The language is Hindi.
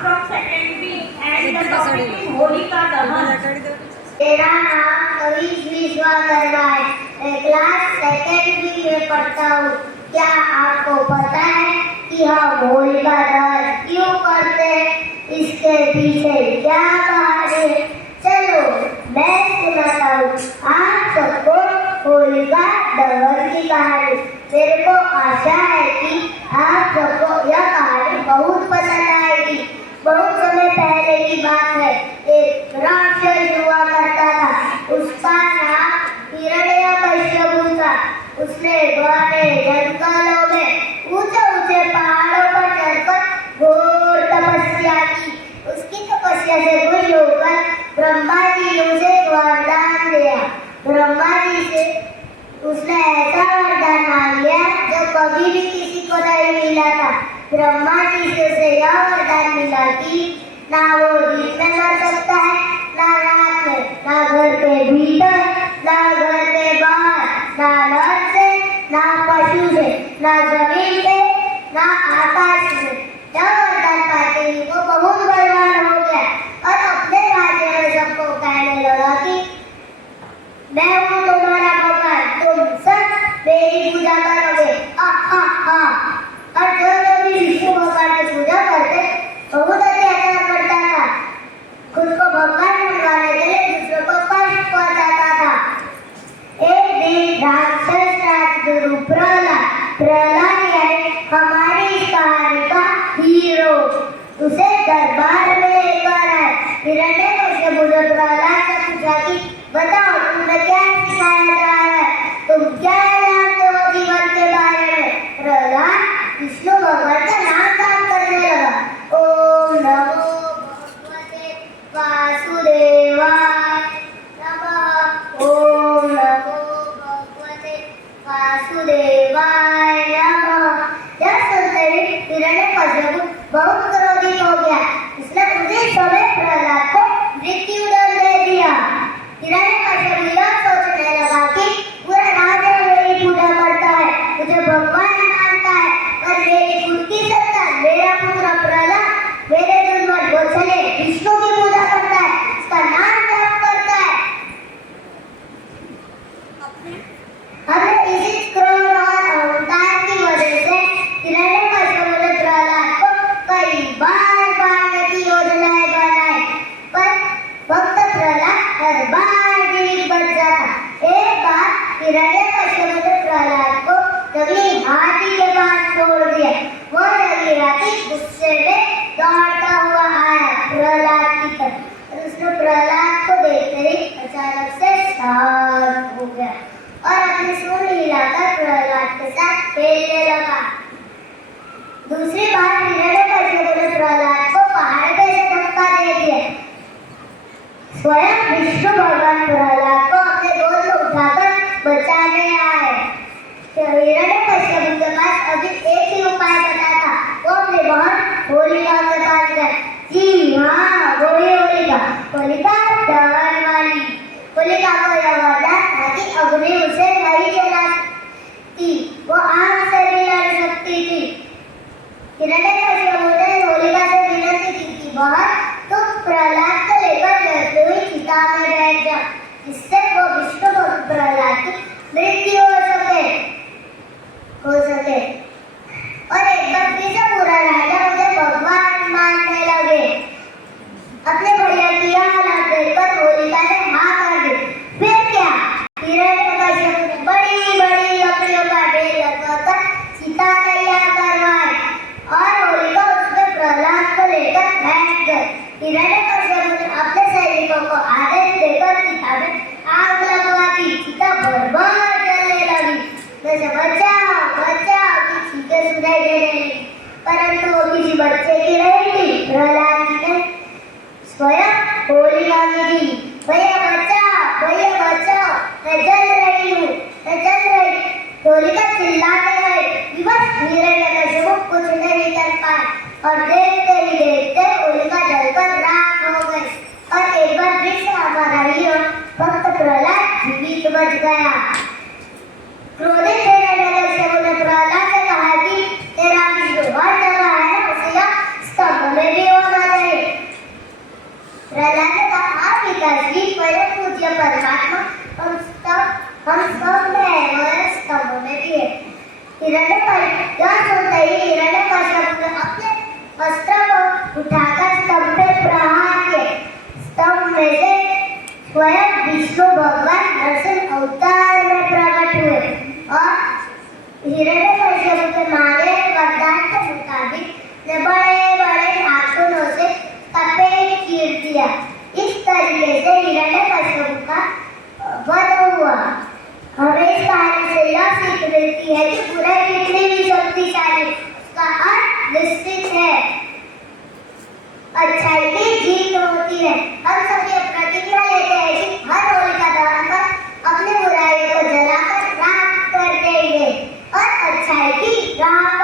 from secondary and the topic is Holika Dahan. मेरा नाम कविश विश्वकर्मा है। मैं क्लास सेकेंडरी में पढ़ता हूँ। क्या आपको पता है कि हम होलिका दहन क्यों करते हैं? इसके पीछे क्या कहानी है? चलो मैं सुनाता हूँ आप सबको होलिका दहन की कहानी। मेरे को आशा है कि आप सबको यह कहानी बहुत पसंद आएगी। बहुत समय पहले की बात है, एक राक्षस हुआ करता था। उसका नाम हिरण्यकश्यप था। उसने घने जंगलों में ऊंचे ऊंचे पहाड़ों पर चढ़कर घोर तपस्या की। उसकी तपस्या से खुश होकर ब्रह्मा जी ने उसे वरदान दिया। ब्रह्मा जी से उसने ऐसा वरदान मांग लिया जो कभी भी किसी को नहीं मिला था। ब्रह्मा जी से उसे यह वरदान मिला कि ना वो दिन में मर सकता है, ना रात में, ना घर के भीतर, ना घर के बाहर, ना नर से, ना पशु से, ना जमीन पे, ना आकाश में। यह वरदान पाते ही वो बहुत बलवान हो गया और अपने राज्य में सबको कहने लगा कि मैं हूँ तुम्हारा भगवान, तुम सब मेरी पूजा करोगे। और जो लोग विष्णु भगवान की पूजा करते बहुत अत्याचार करता था। खुद को भगवान मनवाने के लिए दूसरों को कष्ट पहुंचाता था। एक दिन राक्षस राजगुरु प्रहलाद है हमारी इस कहानी का हीरो। उसे दरबार में लेकर आए। हिरण्यकश्यप ने प्रहलाद से पूछा कि बताओ तुम्हें क्या सिखाया जा रहा है? तुम क्या जानते हो जीवन के बारे में? प्रहलाद विष्णु भगवान का नाम गान करने लगा। ओम नमो भगवते वासुदेवाय नमः। ओम नमो भगवते वासुदेवाय नमः। यह सुनते ही हिरण्यकश्यप बहुत क्रोधित हो गया। उसने उसी समय प्रहलाद को मृत्युदंड दे दिया। हिरण्यकश्यप यह सोचने लगा कि पूरा राज्य मेरी पूजा करता है, मुझे भगवान मानता है, और मेरी खुद की संतान मेरा पुत्र प्रहलाद मेरे दुश्मन को चले विष्णु की पूजा करता है, उसका नाम जाप करता है। हमने इसी क्रोध और अहंकार की वजह से हिरण्यकश्यप ने प्रहलाद को कई बार मारने की योजनाएं बनाई, पर भक्त प्रहलाद हर बार जीवित बच जाता। एक बार हिरण्यकश्यप ने प्रहलाद को जंगली हाथी के पास छोड़ दिया। वो जंगली हाथी गुस्से में दौड़ता हुआ आया प्रहलाद की तरफ और उसने प्रहलाद को देखते ही अचानक से शांत हो गया और अपनी सूंड हिलाकर प्रहलाद के साथ खेलने लगा। दूसरी बार हिरण्यकश्यप ने प्रहलाद को पहाड़ पे से धक्का दे दिया। स्वयं विष्णु भगवान प्रहलाद को अपने गोद में उठाकर बचाने आए। हिरण्यकश्यप के पास अभी एक ही उपाय बचा था। वो अपने बहन होलिका के पास गए। जी हाँ, वही होलिका दहन वाली। होलिका को यह वरदान था कि अग्नि उसे नहीं जला सकती, वो आग से भी लड़ सकती थी। हिरण्यकश्यप ने होलिका से विनती की कि बहन तुम प्रहलाद को लेकर लड़ते हुए चिता में बैठ जाओ, जिससे वो विष्णु भक्त प्रहलाद की मृत्यु हो सके। और एक बार फिर से पूरा राजा मुझे भगवान मानने लगे। अपने भैया की हालत देखकर होलिका ने हाँ कर दी। फिर क्या, हिरण्यकश्यप ने बड़ी बड़ी लकड़ियों का ढेर लगाकर चिता तैयार करवाई और होलिका उसमें प्रहलाद को लेकर बैठ गए। हिरण्यकश्यप ने अपने सैनिकों को आदेश देकर चिता में आग लगवा दी। चिता बर्बाद जलने लगी। वैसे बचाओ बचाओ की चीखें सुनाई देने लगी, परंतु वो किसी बच्चे की नहीं थी। प्रहलाद जी ने स्वयं होलिका की दी। भैया बचाओ, मैं जल रही हूँ, मैं जल रही। होलिका चिल्लाने लगी। विवश हिरण्यकश्यप कुछ नहीं कर पाए और देखते ही देखते होलिका जलकर राख हो गई और एक बार फिर से हमारा हीरो भक्त प्रहलाद जीवित बच गया। क्रोधित हिरण्यकश्यप ने प्रहलाद से कहा कि तेरा विष्णु हर जगह है, उसे स्तंभ में भी होना हिरण्यकश्यप यह सुनते ही हिरण्यकश्यप ने अपने अस्त्र को उठाकर स्तंभ पे प्रहार किया। स्तंभ में से स्वयं विष्णु भगवान नरसिंह अवतार में प्रकट हुए और हिरण्यकश्यप के मारे वरदान के मुताबिक ने बड़े-बड़े नाखूनों से सफेद चीर दिया। इस तरीके से हिरण्यकश्यप का वध हुआ। हमें इस कहानी से यह सीख मिलती है कि बुराई कितनी भी शक्तिशाली उसका अंत निश्चित है, अच्छाई की जीत होती है। हम सभी प्रतिज्ञा लेते हैं कि हर होलिका दहन पर अपनी बुराइयों को जलाकर राख कर देंगे और अच्छाई की राह